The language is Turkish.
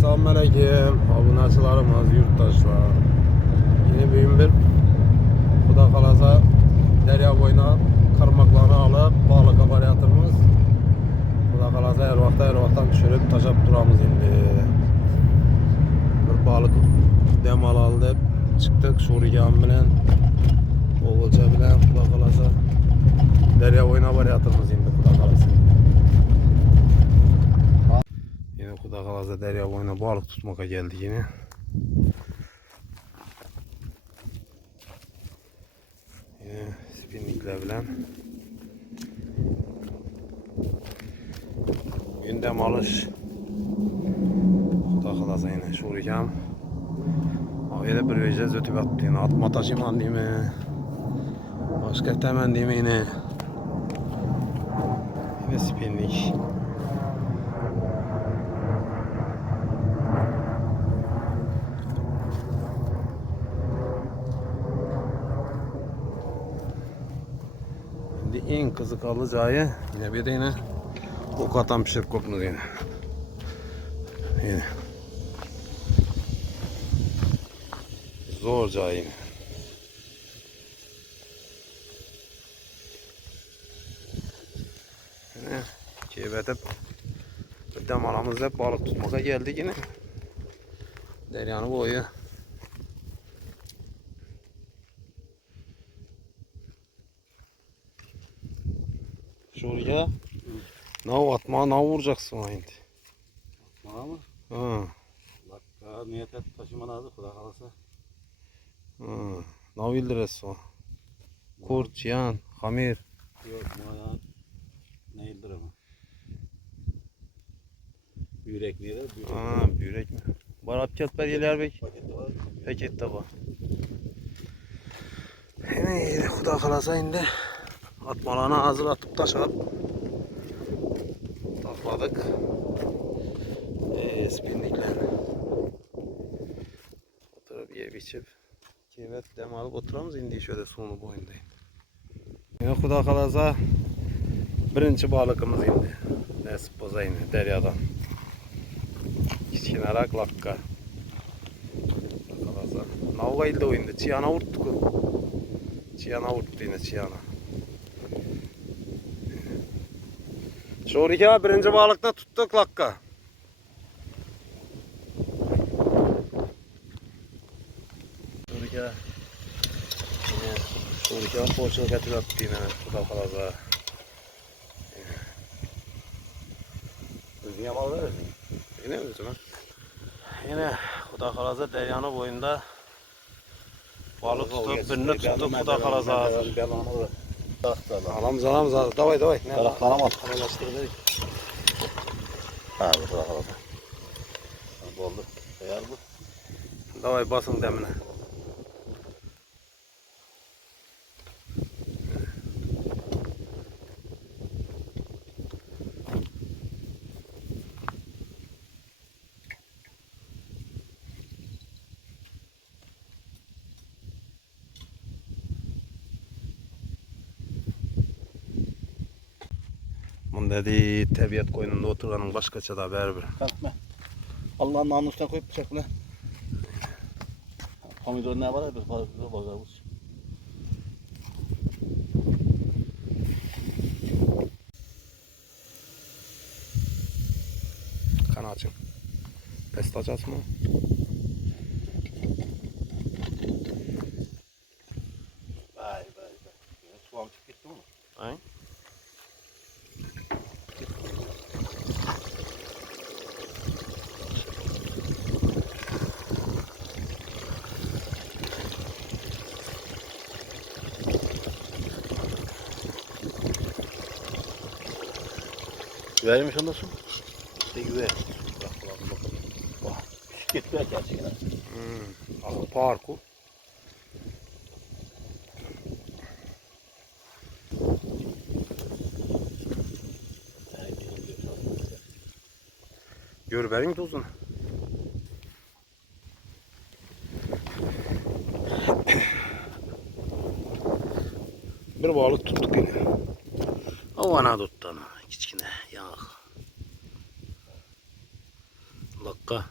Selamünaleyküm abunaçılarımız, yurttaşlar. Yine büyük bir Kuda kalasa derya boyuna karmaklarını alıp balık aparatımız Kuda kalasa her vaktan düşürüp taşap duramız indi. Bir balık dem aldık, çıktık şurigan bilen oğulca bilen Kuda kalasa derya boyuna aparatımız indi Kuda kalasa. Yine Kuda kalasa derya boyuna balık tutmaya geldik yine. Yine spinnikler bilen gündem alış Kuda kalasa yine şurikam öyle bir vereceğiz ötüp attı yine atma taşıman değil mi başka temen değil mi yine spinnik. Şimdi en kızık alacağı yine bir de yine ok atan pişirip kopnuz yine. Yine. Zor cağı yine. Yine keyif edip bir de malamızda hep balık tutmaya geldik yine. Deryanın boyu. Şuraya nav atma, nav vuracaksın şimdi. Atma mı? Ha. Bak niyet et taşıma lazım Kuda kalasa. Ha. Nav ildiresi o. Kurt, çiyan, hamir. Yok ya ne ildir ama. Börek neydi? Ha, börek mi? Var apçat belgeler bek. Pakette var. Pakette var. Yine Kuda kalasa indi. Atmalarına hazır atıp taşıp takladık. Spinnikler. Oturup yiyip içip keyif dem alıp oturamız indi şöyle sonu boyundayım. Yine Kuda kalasa birinci balıkımız indi. Nasip boza indi deryadan. Kiçkinarak lakka. Kuda kalasa. Navga ildi o indi. Çiyana vurttuk. Çiyana vurttu yine çiyana. Şurika birinci balıkta tuttuk lakka. Şurika poğaça getir attı yine Kuda kalasa. Dünya mal verir mi? Yine mi bizim? Yine Kuda kalasa deryanın boyunda balık tutup birini tuttuk Kuda kalasa hazır. Alamız davay. Kanamaz. Ha bu Kuda kalasa. Oldu. Değer bu. Davay basın demine. Bunda dedi tabiat koynunda oturganın başkaça da berber. Kalkma. Allah'ın namusuna koyup bıçak bile. Pomidor ne var ya bir bakarız. Kan açın. Pest açacağız mı? Vay. Su alçıp gitti mi? Ay. Vermiş ondan su. İşte güzel. Bak. Gitti gerçekten. Parku. Gör verin tuzunu. Bir balık tuttuk yine. Ovana tuttu ana. Kiçkine yağ. Lakka.